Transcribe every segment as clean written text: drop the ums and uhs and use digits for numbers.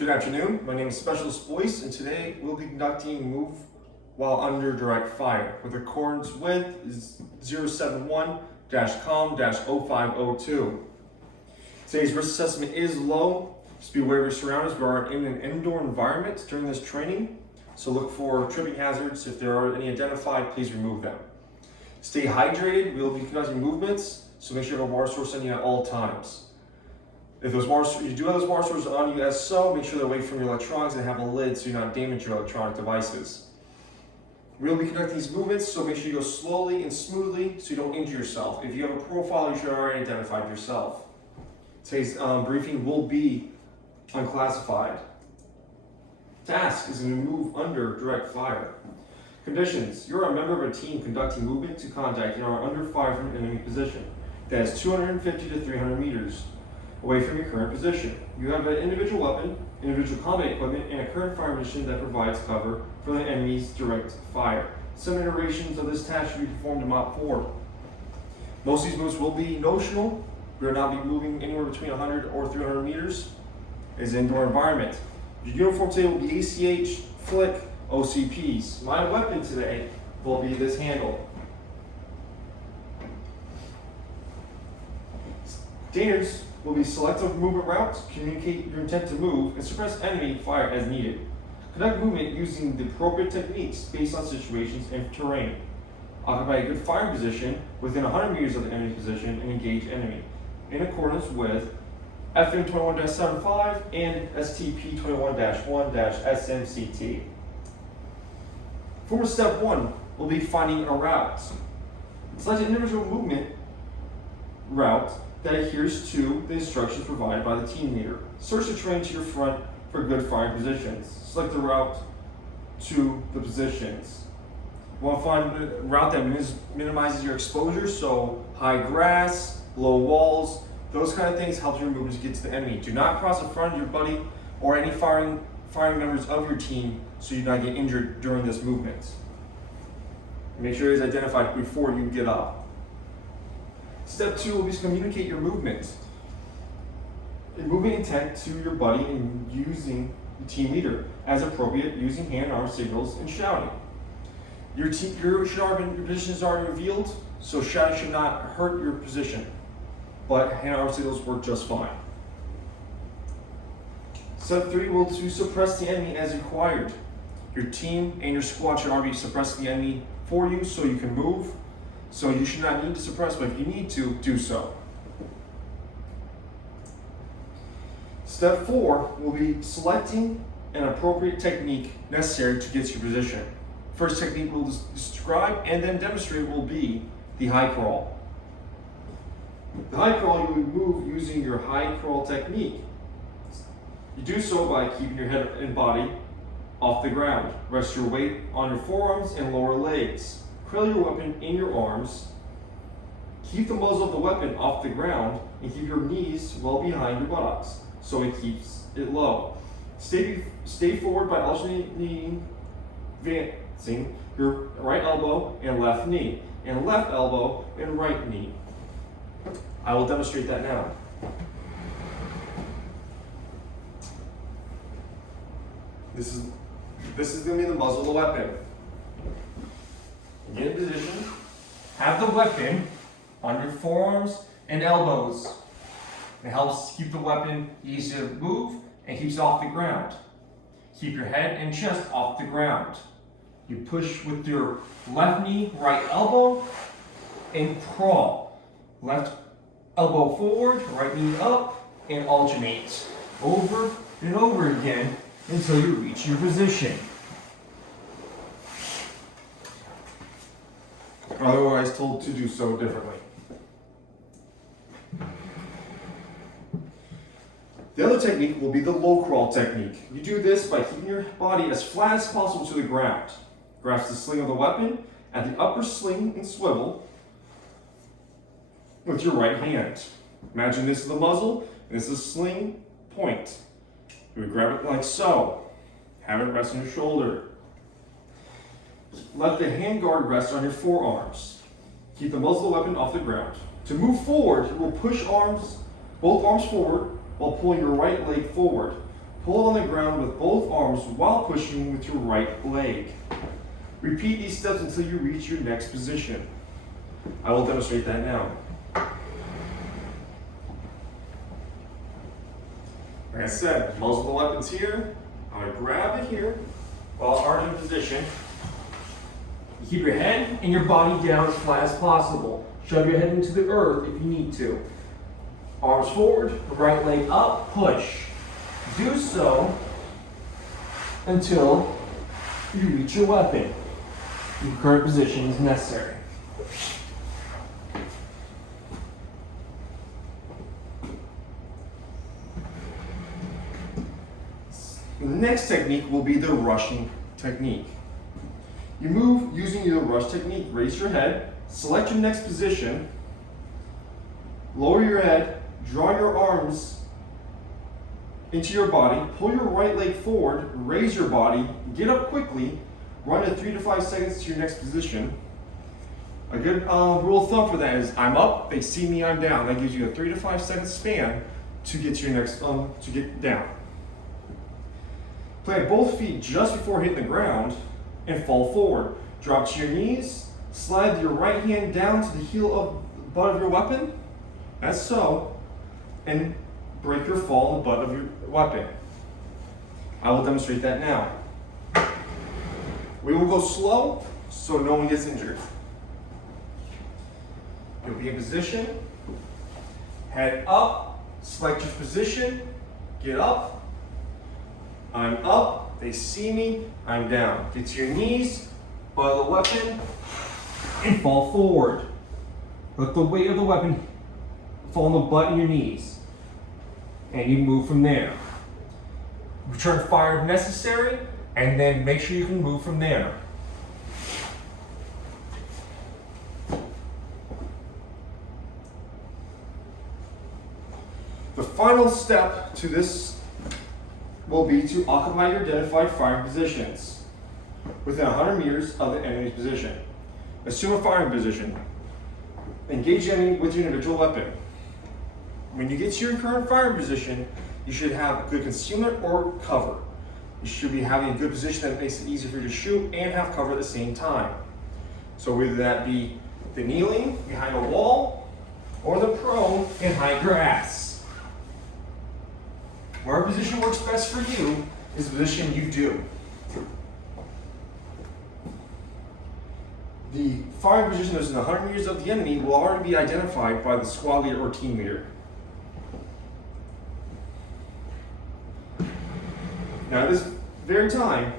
Good afternoon, my name is Specialist Boyce, and today we'll be conducting a move while under direct fire with a coordinates width is 071-COM-0502. Today's risk assessment is low. Just be aware of your surroundings. We are in an indoor environment during this training, so look for tripping hazards. If there are any identified, please remove them. Stay hydrated. We will be conducting movements, so make sure you have a water source on you at all times. If you do have those water sources on you as so, make sure they're away from your electronics and have a lid so you're not damage your electronic devices. We'll be conducting these movements, so make sure you go slowly and smoothly so you don't injure yourself. If you have a profile, you should have already identified yourself. Today's briefing will be unclassified. Task is to move under direct fire. Conditions: you're a member of a team conducting movement to contact and are under fire from an enemy position that is 250 to 300 meters away from your current position. You have an individual weapon, individual combat equipment, and a current fire position that provides cover for the enemy's direct fire. Some iterations of this task should be performed in Mach 4. Most of these moves will be notional. We will not be moving anywhere between 100 or 300 meters. It's an indoor environment. Your uniform today will be ACH, flick, OCPs. My weapon today will be this handle. Standards will be selective movement routes, communicate your intent to move, and suppress enemy fire as needed. Conduct movement using the appropriate techniques based on situations and terrain. Occupy a good firing position within 100 meters of the enemy position and engage enemy in accordance with FM 21-75 and STP 21-1-SMCT. For step 1 will be finding a route. Select an individual movement route that adheres to the instructions provided by the team leader. Search the terrain to your front for good firing positions. Select the route to the positions. You want to find a route that minimizes your exposure, so high grass, low walls, those kind of things help your movement to get to the enemy. Do not cross in front of your buddy or any firing members of your team so you do not get injured during this movement. Make sure it is identified before you get up. Step 2 will be to communicate your movement. In moving intent to your buddy and using the team leader as appropriate, using hand and arm signals and shouting. Your positions are revealed, so shouting should not hurt your position, but hand and arm signals work just fine. Step 3 will to suppress the enemy as required. Your team and your squad should already suppress the enemy for you so you can move. So you should not need to suppress, but if you need to, do so. Step 4 will be selecting an appropriate technique necessary to get to your position. First technique we'll describe and then demonstrate will be the high crawl. The high crawl, you will move using your high crawl technique. You do so by keeping your head and body off the ground. Rest your weight on your forearms and lower legs. Curl your weapon in your arms. Keep the muzzle of the weapon off the ground and keep your knees well behind your buttocks so it keeps it low. Stay forward by alternating advancing your right elbow and left knee, and left elbow and right knee. I will demonstrate that now. This is going to be the muzzle of the weapon. Get in position. Have the weapon on your forearms and elbows. It helps keep the weapon easy to move and keeps it off the ground. Keep your head and chest off the ground. You push with your left knee, right elbow, and crawl. Left elbow forward, right knee up, and alternate over and over again until you reach your position. Otherwise told to do so differently. The other technique will be the low crawl technique. You do this by keeping your body as flat as possible to the ground. Grasp the sling of the weapon at the upper sling and swivel with your right hand. Imagine this is the muzzle and this is the sling point. You would grab it like so. Have it rest on your shoulder. Let the handguard rest on your forearms. Keep the muzzle of the weapon off the ground. To move forward, you will push both arms forward while pulling your right leg forward. Hold on the ground with both arms while pushing with your right leg. Repeat these steps until you reach your next position. I will demonstrate that now. Like I said, muzzle the weapons here. I'm going to grab it here while already in position. You keep your head and your body down as flat as possible. Shove your head into the earth if you need to. Arms forward, right leg up, push. Do so until you reach your weapon. Your current position is necessary. The next technique will be the rushing technique. You move using the rush technique. Raise your head, select your next position, lower your head, draw your arms into your body, pull your right leg forward, raise your body, get up quickly, run to 3 to 5 seconds to your next position. A good rule of thumb for that is I'm up, they see me, I'm down. That gives you a 3 to 5 second span to get to your next, to get down. Plant both feet just before hitting the ground and fall forward. Drop to your knees, slide your right hand down to the heel of the butt of your weapon, as so, and break your fall in the butt of your weapon. I will demonstrate that now. We will go slow so no one gets injured. You'll be in position, head up, select your position, get up. I'm up, they see me, I'm down. Get to your knees, butt of the weapon, and fall forward. Let the weight of the weapon fall on the butt of your knees. And you move from there. Return fire if necessary, and then make sure you can move from there. The final step to this will be to occupy your identified firing positions within 100 meters of the enemy's position. Assume a firing position. Engage the enemy with your individual weapon. When you get to your current firing position, you should have good concealment or cover. You should be having a good position that makes it easy for you to shoot and have cover at the same time. So whether that be the kneeling behind a wall or the prone in high grass. Whatever position works best for you is the position you do. The firing position that is in 100 meters of the enemy will already be identified by the squad leader or team leader. Now at this very time,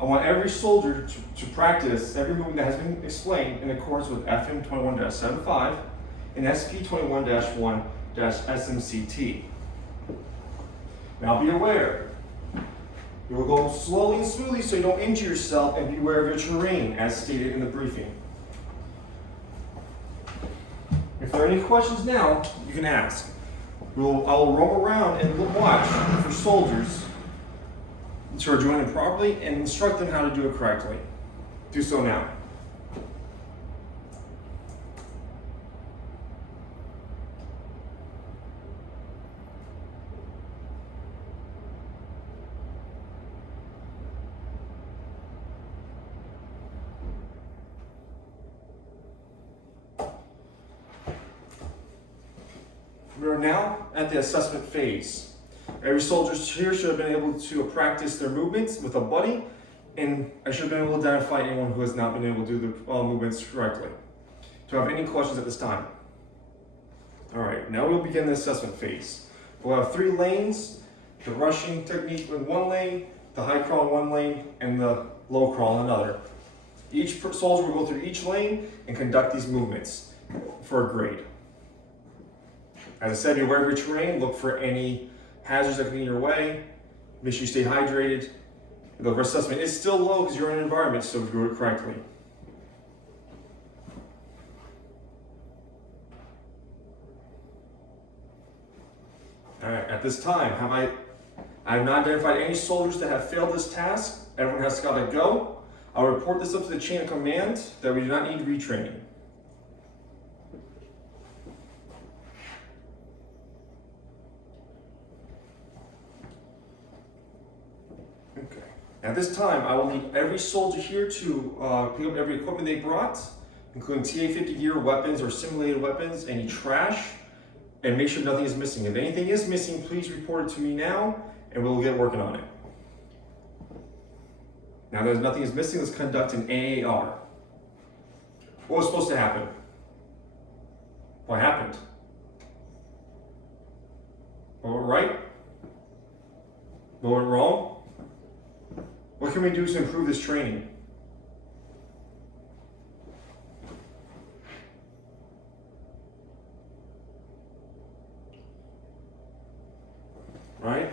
I want every soldier to practice every movement that has been explained in accordance with FM 21-75 and SP 21-1-SMCT. Now be aware, you will go slowly and smoothly so you don't injure yourself, and be aware of your terrain as stated in the briefing. If there are any questions now, you can ask. I will roam around and watch for soldiers who are doing it properly and instruct them how to do it correctly. Do so now. We are now at the assessment phase. Every soldier here should have been able to practice their movements with a buddy, and I should have been able to identify anyone who has not been able to do the movements correctly. Do I have any questions at this time? All right, now we'll begin the assessment phase. We'll have 3 lanes, the rushing technique in one lane, the high crawl in one lane, and the low crawl in another. Each soldier will go through each lane and conduct these movements for a grade. As I said, be aware of your terrain, look for any hazards that can be in your way, make sure you stay hydrated. The risk assessment is still low because you're in an environment, so do it correctly. All right, at this time, I have not identified any soldiers that have failed this task. Everyone has got to go. I'll report this up to the chain of command that we do not need retraining. At this time, I will need every soldier here to pick up every equipment they brought, including TA-50 gear, weapons or simulated weapons, any trash, and make sure nothing is missing. If anything is missing, please report it to me now, and we'll get working on it. Now that nothing is missing, let's conduct an AAR. What was supposed to happen? What happened? What went right? What went wrong? What can we do to improve this training? Right?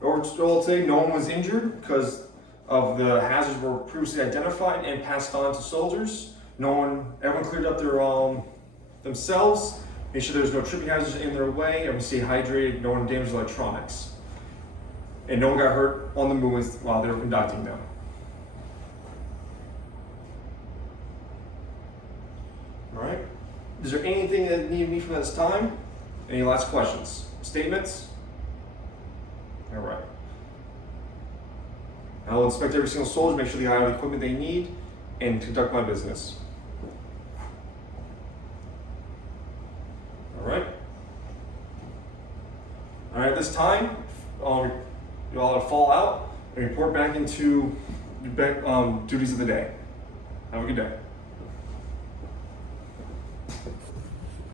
Overall today, no one was injured because of the hazards were previously identified and passed on to soldiers. Everyone cleared up their themselves, made sure there's no tripping hazards in their way, everyone stayed hydrated, no one damaged electronics. And no one got hurt on the movements while they were conducting them. All right. Is there anything that needed me from this time? Any last questions? Statements? All right. I will inspect every single soldier, make sure they have the equipment they need, and conduct my business. All right. All right. At this time, you all fall out and report back into duties of the day. Have a good day.